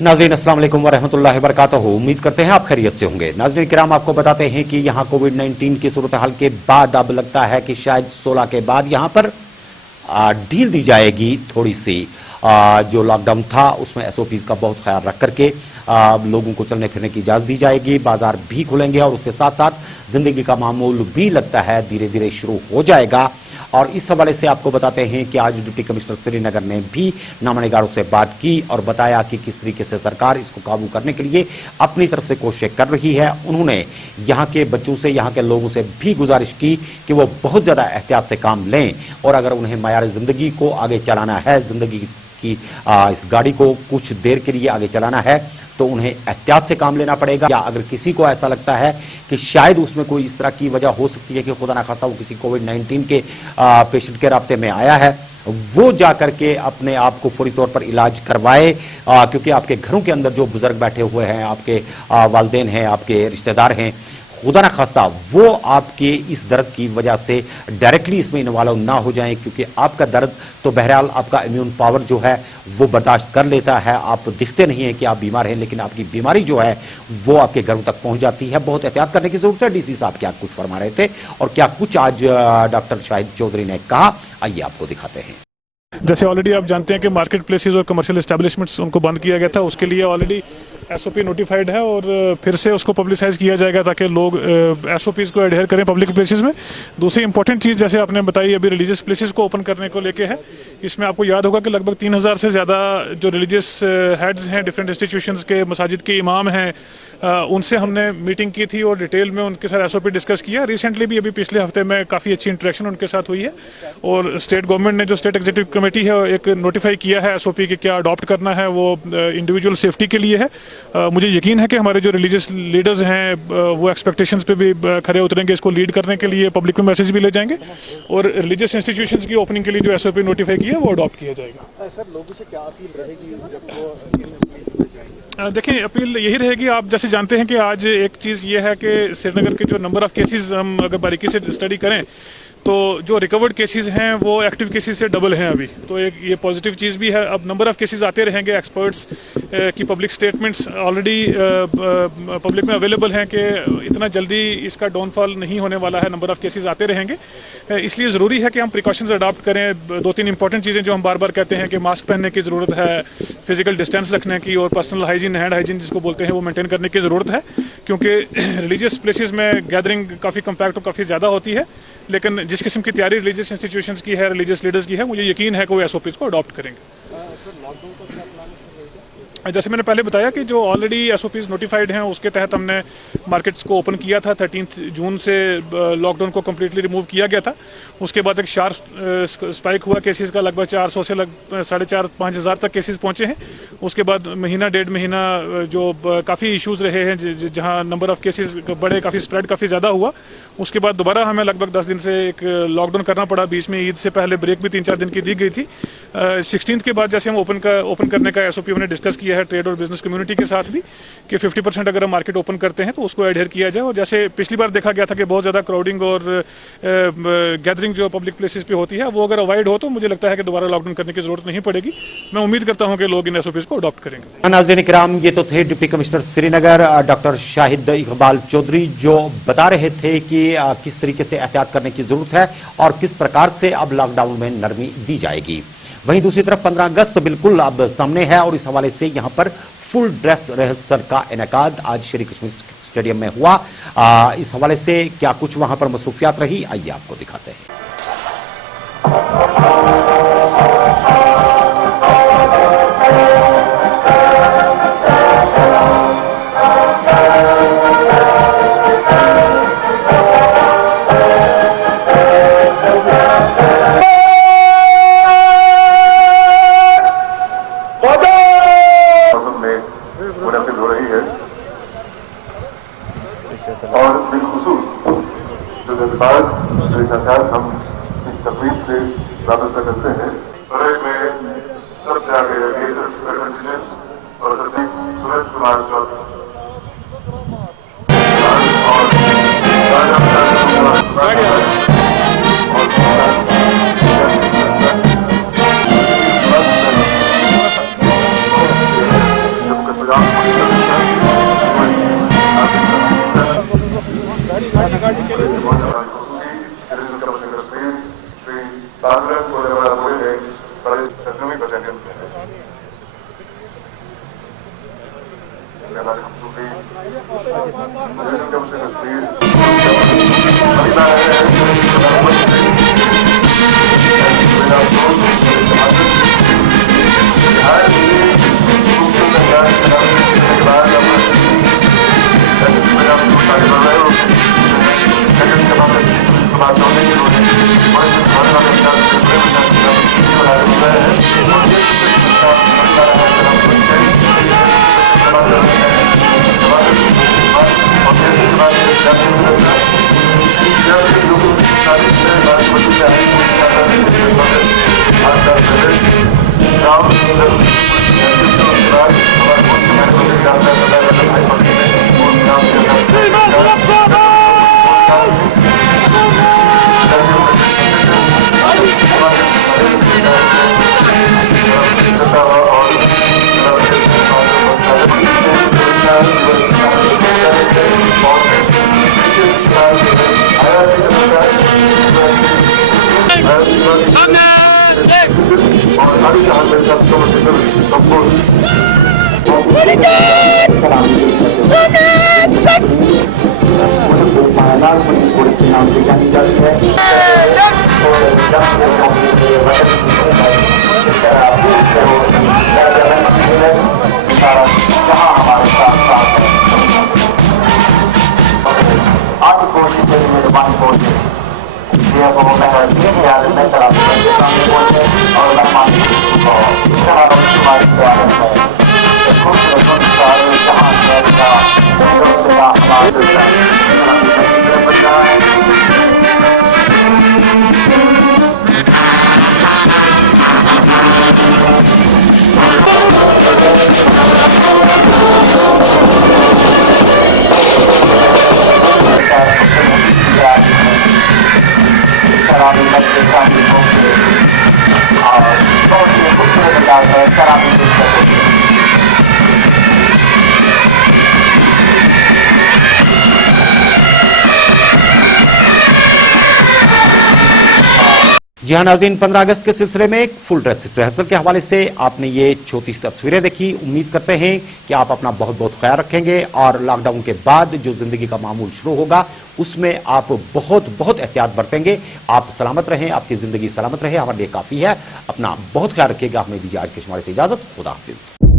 नाज़रीन अस्सलाम वालेकुम वरहमतुल्लाहि वबरकातुहू। उम्मीद करते हैं आप खैरियत से होंगे। नाज़रीन किराम, आपको बताते हैं कि यहाँ कोविड-19 की सूरत हाल के बाद अब लगता है कि शायद 16 के बाद यहाँ पर ढील दी जाएगी थोड़ी सी। जो लॉकडाउन था उसमें एसओपीज का बहुत ख्याल रख करके लोगों को चलने फिरने की इजाजत दी जाएगी, बाजार भी खुलेंगे और उसके साथ साथ जिंदगी का मामूल भी लगता है धीरे धीरे शुरू हो जाएगा। और इस हवाले से आपको बताते हैं कि आज डिप्टी कमिश्नर श्रीनगर ने भी नामनिगारों से बात की और बताया कि किस तरीके से सरकार इसको काबू करने के लिए अपनी तरफ से कोशिशें कर रही है। उन्होंने यहाँ के बच्चों से, यहाँ के लोगों से भी गुजारिश की कि वो बहुत ज्यादा एहतियात से काम लें और अगर उन्हें मायार जिंदगी को आगे चलाना है, जिंदगी की इस गाड़ी को कुछ देर के लिए आगे चलाना है तो उन्हें एहतियात से काम लेना पड़ेगा। या अगर किसी को ऐसा लगता है कि शायद उसमें कोई इस तरह की वजह हो सकती है कि खुदा ना खास्ता वो किसी कोविड-19 के पेशेंट के राब्ते में आया है, वो जाकर के अपने आप को फौरी तौर पर इलाज करवाए, क्योंकि आपके घरों के अंदर जो बुजुर्ग बैठे हुए हैं, आपके वालिदैन हैं, आपके रिश्तेदार हैं, खुदा ना खास्ता वो आपके इस दर्द की वजह से डायरेक्टली इसमें इन्वॉल्व ना हो जाएं, क्योंकि आपका दर्द तो बहरहाल आपका इम्यून पावर जो है वो बर्दाश्त कर लेता है। आप दिखते नहीं हैं कि आप बीमार हैं, लेकिन आपकी बीमारी जो है वो आपके घरों तक पहुंच जाती है। बहुत एहतियात करने की जरूरत है। डीसी साहब क्या कुछ फरमा रहे थे और क्या कुछ आज डॉक्टर शाहिद चौधरी ने कहा, आइए आपको दिखाते हैं। जैसे ऑलरेडी आप जानते हैं कि मार्केट प्लेसेस और कमर्शियल एस्टेब्लिशमेंट्स उनको बंद किया गया था, उसके लिए ऑलरेडी एसओपी नोटिफाइड है और फिर से उसको पब्लिसाइज किया जाएगा ताकि लोग एसओपीज को एडहेयर करें पब्लिक प्लेसेस में। दूसरी इंपॉर्टेंट चीज़ जैसे आपने बताई अभी रिलीजियस प्लेसेस को ओपन करने को लेके है, इसमें आपको याद होगा कि लगभग 3000 से ज़्यादा जो रिलीजियस हेड्स हैं डिफरेंट इंस्टीट्यूशंस के, मसाजिद के इमाम हैं, उनसे हमने मीटिंग की थी और डिटेल में उनके साथ एसओपी डिस्कस किया। रिसेंटली भी अभी पिछले हफ्ते में काफ़ी अच्छी इंटरेक्शन उनके साथ हुई है और स्टेट गवर्नमेंट ने जो स्टेट एग्जीक्यूटिव कमेटी है एक नोटिफाई किया है एसओपी के क्या अडॉप्ट करना है, वो इंडिविजुअल सेफ्टी के लिए है। मुझे यकीन है कि हमारे जो रिलीजियस लीडर्स हैं वो एक्सपेक्टेशंस पे भी खरे उतरेंगे, इसको लीड करने के लिए पब्लिक में मैसेज भी ले जाएंगे और रिलीजियस इंस्टीट्यूशंस की ओपनिंग के लिए जो एसओपी नोटिफाई किया है वो अडॉप्ट किया जाएगा। सर, लोगों से क्या अपील रहेगी जब वो देखिए, अपील यही रहेगी, आप जैसे जानते हैं कि आज एक चीज़ ये है कि श्रीनगर के जो नंबर ऑफ केसेस हम अगर बारीकी से स्टडी करें तो जो रिकवर्ड केसेस हैं वो एक्टिव केसेस से डबल हैं अभी, तो एक ये पॉजिटिव चीज़ भी है। अब नंबर ऑफ केसेस आते रहेंगे, एक्सपर्ट्स की पब्लिक स्टेटमेंट्स ऑलरेडी पब्लिक में अवेलेबल हैं कि इतना जल्दी इसका डाउनफॉल नहीं होने वाला है, नंबर ऑफ केसेस आते रहेंगे। इसलिए ज़रूरी है कि हम प्रिकॉशंस अडॉप्ट करें। 2-3 इंपॉर्टेंट चीज़ें जो हम बार बार कहते हैं कि मास्क पहनने की ज़रूरत है, फिजिकल डिस्टेंस रखने की और पर्सनल हाइजीन, हैंड हाइजीन जिसको बोलते हैं, वो मेंटेन करने की ज़रूरत है, क्योंकि रिलीजियस प्लेसेस में गैदरिंग काफ़ी कम्पैक्ट और काफ़ी ज़्यादा होती है। लेकिन जिस किस्म की तैयारी रिलीजियस इंस्टीट्यूशंस की है, रिलीजियस लीडर्स की है, मुझे यकीन है कि वो एसओपीज को अडॉप्ट करेंगे। सर, लॉकडाउन का क्या प्लान है? जैसे मैंने पहले बताया कि जो ऑलरेडी एसओपीज नोटिफाइड हैं उसके तहत हमने मार्केट्स को ओपन किया था। 13 जून से लॉकडाउन को कम्प्लीटली रिमूव किया गया था। उसके बाद एक शार्प स्पाइक हुआ केसेस का, लगभग 400 से 4,500-5 हज़ार तक केसेस पहुंचे हैं। उसके बाद महीना 1.5 महीना जो काफ़ी इश्यूज़ रहे हैं, जहां नंबर ऑफ केसेस बढ़े, काफ़ी स्प्रेड काफ़ी ज़्यादा हुआ। उसके बाद दोबारा हमें लगभग 10 दिन से एक लॉकडाउन करना पड़ा। बीच में ईद से पहले ब्रेक भी 3-4 दिन की दी गई थी। 16 के बाद जैसे हम ओपन करने का एसओपी हमने डिस्कस किया है ट्रेड और बिजनेस कम्युनिटी के साथ भी कि 50% अगर हम मार्केट ओपन करते हैं तो उसको एडहेयर किया जाए। और जैसे पिछली बार देखा गया था कि बहुत ज़्यादा क्राउडिंग और गैदरिंग जो पब्लिक प्लेसेस पे होती है वो अगर अवॉइड हो तो मुझे लगता है कि दोबारा लॉकडाउन करने की जरूरत नहीं पड़ेगी। मैं उम्मीद करता हूँ कि लोग इन एसओपीज को अडॉप्ट करेंगे। नाज़रीन किराम, ये तो थे deputy commissioner Srinagar doctor Shahid Iqbal Chaudhary, जो बता रहे थे कि किस तरीके से एहतियात करने की जरूरत है और किस प्रकार से अब लॉकडाउन में नरमी दी जाएगी। वहीं दूसरी तरफ 15 अगस्त बिल्कुल अब सामने है और इस हवाले से यहां पर फुल ड्रेस रिहर्सल का इनेकाद आज श्री कश्मीर स्टेडियम में हुआ। इस हवाले से क्या कुछ वहां पर मसरूफियात रही, आइए आपको दिखाते हैं। और बिलखुसूस जो जज्बात जो एहसास हम इस तकलीफ से वाबस्ता करते हैं, परेड में सबसे आगे और सबसे सूरज कुमार चौधरी जी हाँ नाज़रीन, 15 अगस्त के सिलसिले में एक फुल ड्रेस रिहर्सल के हवाले से आपने ये छोटी सी तस्वीरें देखी। उम्मीद करते हैं कि आप अपना बहुत बहुत ख्याल रखेंगे और लॉकडाउन के बाद जो जिंदगी का मामूल शुरू होगा उसमें आप बहुत बहुत एहतियात बरतेंगे। आप सलामत रहें, आपकी जिंदगी सलामत रहे, हमारे लिए काफी है। अपना बहुत ख्याल रखिएगा। हमें दीजिए आज के शुमारे से इजाजत। खुदा हाफिज।